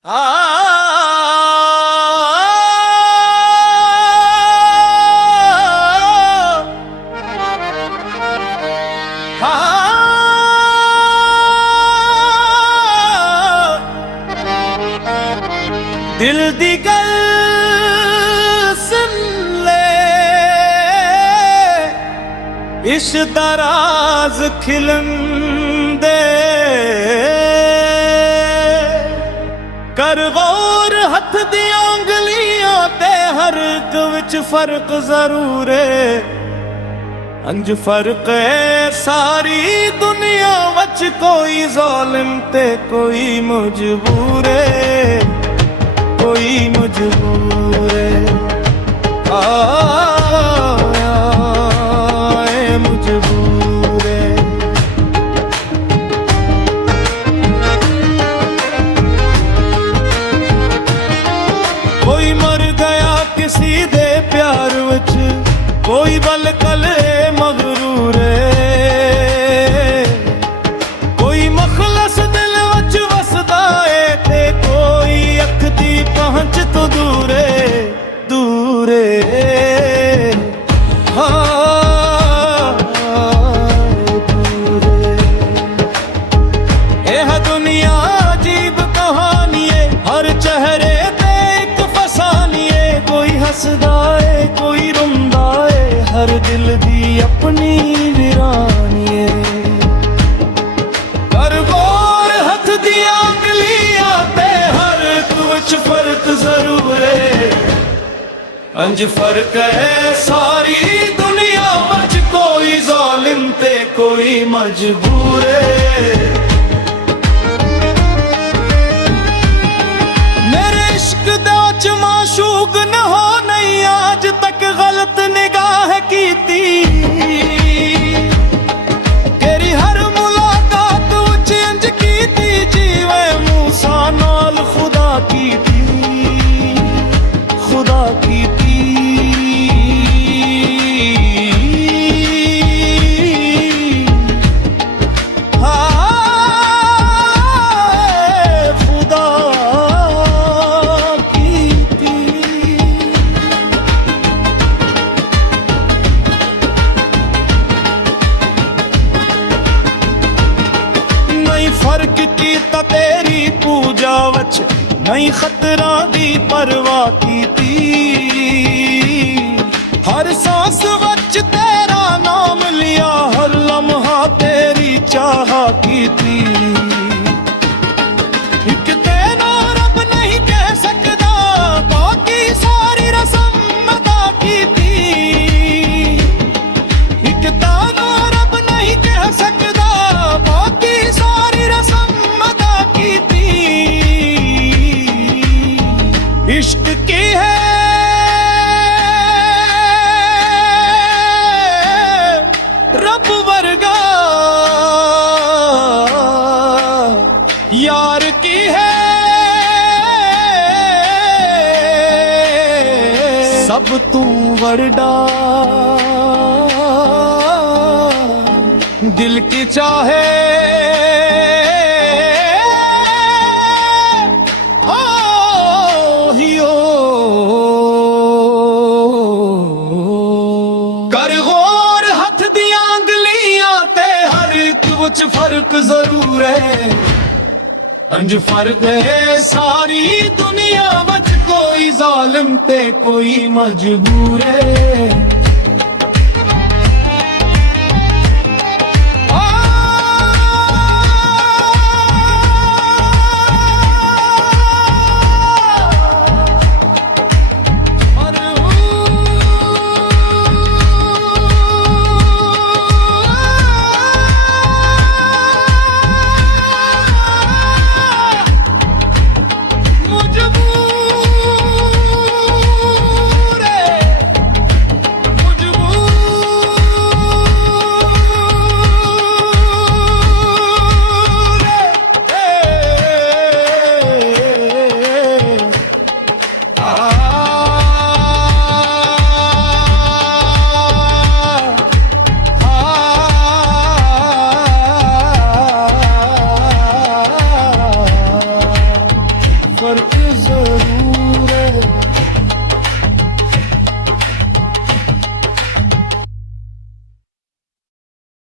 दिल दी गल सुन ले, इश्क दा राज खिलन दे, कर गौर हथ दी उंगलियां ते हर एक विच फर्क जरूर है। अंज फर्क है सारी दुनिया वच, कोई जालिम ते कोई मजबूर है, कोई मजबूर है। मजबूर है। कोई मर गया किसी दे प्यार विच, कोई बल कले मगरूर है, कोई मखलस दिल विच वसदा है ते कोई अख दी पहुंच तो दूर है, दूर है। दूर है। यह दुनिया अजीब कहानी है, हर चेहरे ते एक फसानी है, कोई हसदा है कोई रुंदा है, हर दिल दी अपनी वीरानी है। कर गौर हथ दिया उंगलियां ते हर एक विच फर्क जरूर है। अंज फर्क है सारी दुनिया वच, कोई जालिम ते कोई मजबूर है। मेरे इश्क दा च माशूक न हो नहीं आज तक गलत निगाह कीती, तेरी हर मुलाकात विच इंज कीती जिवे मूसा नाल खुदा कीती, खुदा कीती। फर्क कीता तेरी पूजा वच, नहीं खतरा दी परवाह कीती, हर सांस वच तेरा नाम लिया, हर लम्हा तेरी चाह कीती। एक तेरा रब नहीं कह सकदा, बाकी सारी रस्म अदा कीती। एक ताना रब नहीं कह सकदा, बाकी सारी रस्म अदा कीती। इश्क की है रब वर्गा, यार की है सब तू वरडा, दिल की चाहे फर्क जरूर है। अंज फर्क है सारी दुनिया वच, कोई जालिम ते कोई मजबूर है। ਫਰਕ ਜ਼ਰੂਰ